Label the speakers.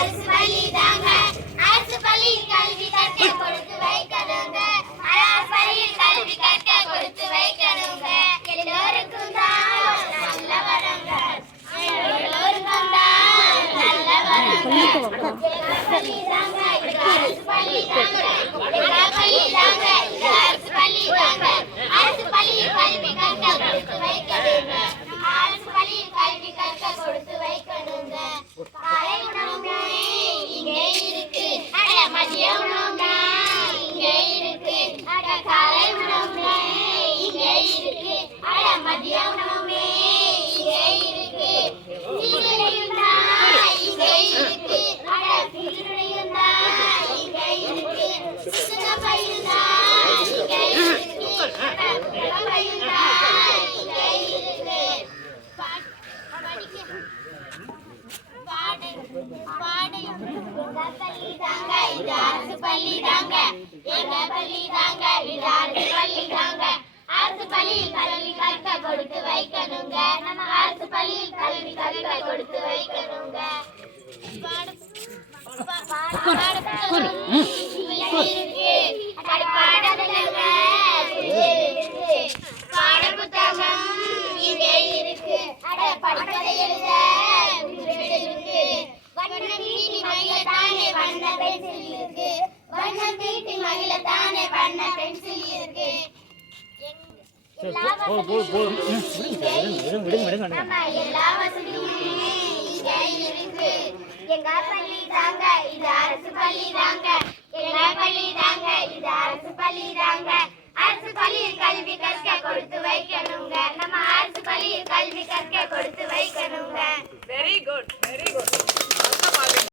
Speaker 1: அரசு பள்ளி தாங்க. அரசு பள்ளியில் கல்வி கற்க கொடுத்து வைக்கணுங்க. அரசு பள்ளியில் கல்வி கற்க கொடுத்து வைக்கணுங்க. எல்லோருக்கும் தான் நல்ல வரங்க எல்லோருக்கும் தான் நல்ல வரங்க அரசு பள்ளி தாங்க. அரசு பள்ளி தாங்க எங்க பள்ளி தாங்க இது அரசு பள்ளி தாங்க அரசு பள்ளியில் கல்வி கற்க கொடுத்து வைக்கணுங்க அரசு பள்ளியில் கல்வி கற்க கொடுத்து வைக்கணுங்க காலை உணவுங்க இங்கே இருக்கு அட மதிய உணவுங்க இங்கே இருக்கு அட காலை உணவுங்க இங்கே இருக்கு அட மதிய உணவுங்க இங்கே இருக்கு சீருடையும் தான் இங்கே இருக்கு அட சீருடையும் தான் இங்கே இருக்கு சுத்தப்பையும் தான் இங்கே இருக்கு அட சுத்தப்பையும் தான் இங்கே இருக்கு பா- படிக்க பாடை பாடை எங்க பள்ளி தாங்க அரசு பள்ளி எங்க பள்ளி தாங்க இது அரசு பள்ளி தாங்க அரசு பள்ளியில் கல்வி கற்க கொடுத்து வைக்கணுங்க நம்ம அரசு பள்ளியில் கல்வி கற்க கொடுத்து வைக்கணுங்க பாட- பா- பா- எங்க பள்ளி தாங்க இது அரசு பள்ளி தாங்க. எங்க பள்ளி தாங்க